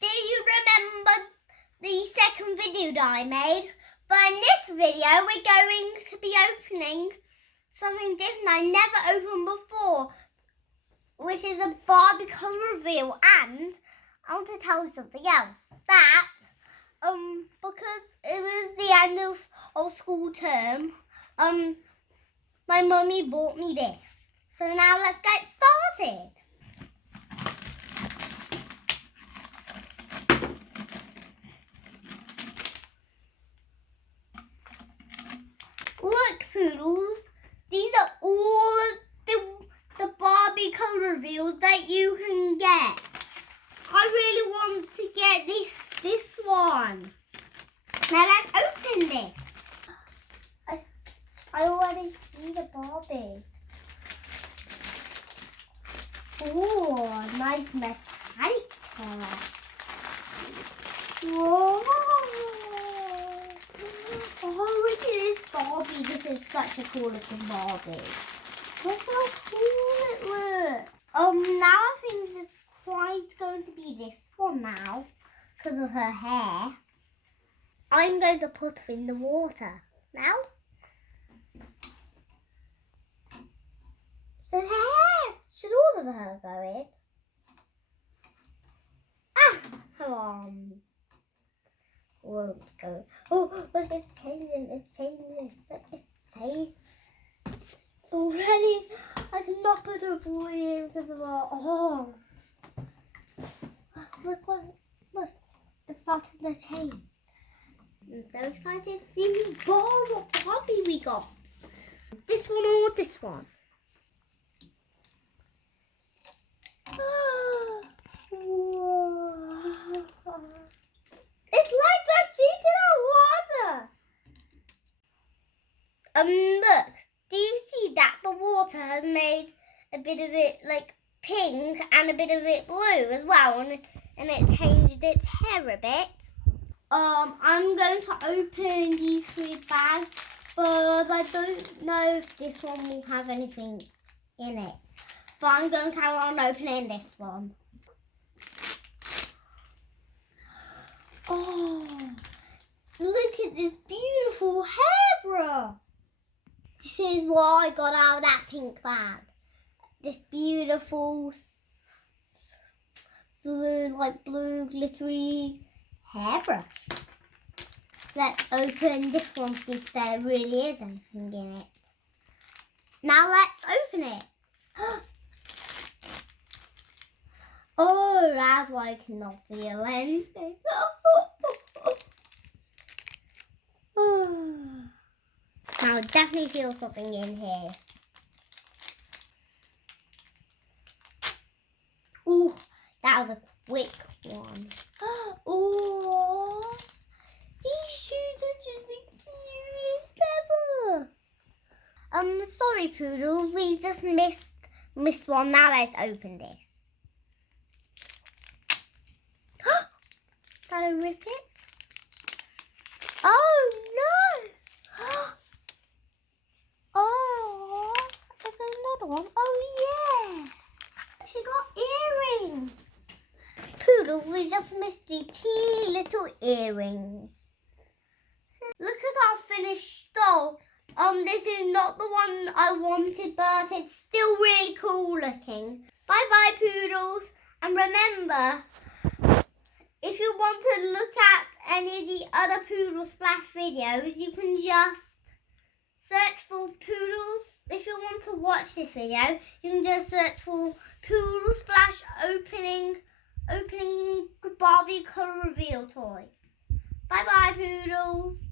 Do you remember the second video that I made? But in this video, we're going to be opening something different I never opened before, which is a Barbie colour reveal. And I want to tell you something else. That, because it was the end of school term, my mummy bought me this. So now let's get started. Look, Poodles, these are all the Barbie colour reveals that you can get. I really want to get this one. Now let's open this. I already see the Barbie. Oh, nice metallic colour. Whoa. Oh, look at this Barbie. This is such a cool looking Barbie. Look how cool it looks. Now I think it's quite going to be this one now because of her hair. I'm going to put her in the water now. So her hair, should all of her go in? Ah, her arms won't go. Oh, look, it's changing, Look, it's changing. Already, I cannot put her boy in because of her arm. Look, it's starting to change. I'm so excited to see what Barbie we got. This one or this one? It's like that sheet in our water. Look, do you see that the water has made a bit of it like pink and a bit of it blue as well, and it changed its hair a bit. I'm going to open these three bags, but I don't know if this one will have anything in it. But I'm going to carry on opening this one. Oh, look at this beautiful hairbrush. This is what I got out of that pink bag. This beautiful blue glittery hairbrush. Let's open this one, see if there really is anything in it. Now let's open it. Oh, that's why I cannot feel anything. Now I definitely feel something in here. Oh, that was a quick one. Oh, these shoes are just the cutest ever. Sorry, Poodles, we just missed one. Now let's open this. Gotta rip it. Oh no! Oh, there's another one. Oh yeah! She got earrings. Poodle, we just missed the teeny little earrings. Look at our finished doll. This is not the one I wanted, but it's still really cool looking. Bye bye, Poodles. And remember, if you want to look at any of the other Poodle Splash videos, you can just search for Poodles. If you want to watch this video, you can just search for Poodle Splash opening Barbie colour reveal toy. Bye bye, Poodles.